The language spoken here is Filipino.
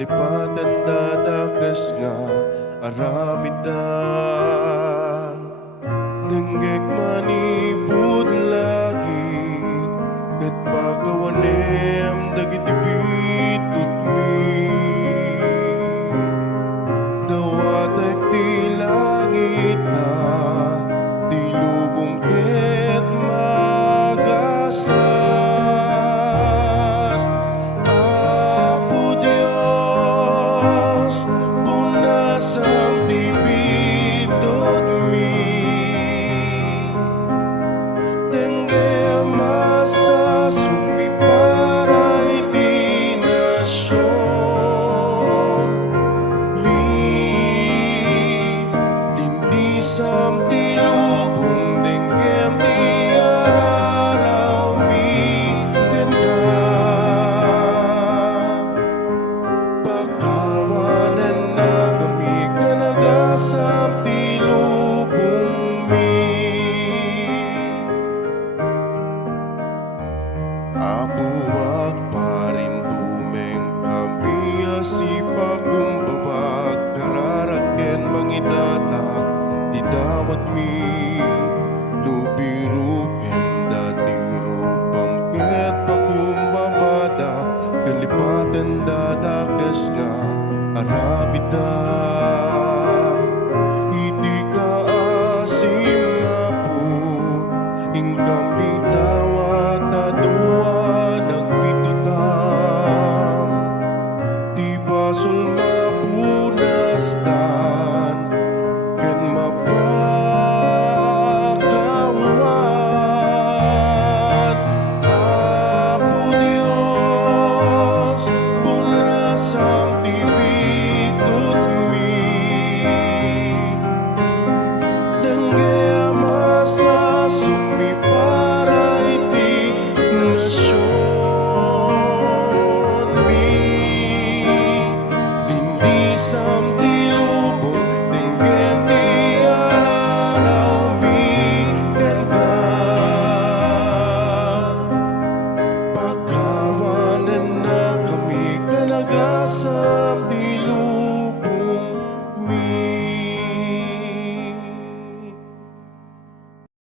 kalipatan dadakas nga aramida. Denggek manipud lagi ket pagawanem dagiti bitud mi. Dawatek ti langit na ti lubong ket magasan. Apo Dios punasam ti bitud mi. Dengue masa sumi para itinasyon mi. Linisam ti lubong denggem ti araraw mi. Ganda pagkawanan na kami kanagasam ti lubong mi. Abuwag pa rin tumeng kami asipag kumbabag kararaken mangidatak idawat mi. Lubiruken datiro pangket pakumbabada kalipatan dadakas nga aramida. Iti kaasim na po ing kami dawat adua nagpitutam. Di basol mapunastan ken mapakawan. Apo Dios punasam ti bitud mi. Dengue masa sumi para itinasyon mi. Linisam ti lubong denggem ti araraw mi. Ganda pagkawanan na kami kanagasam ti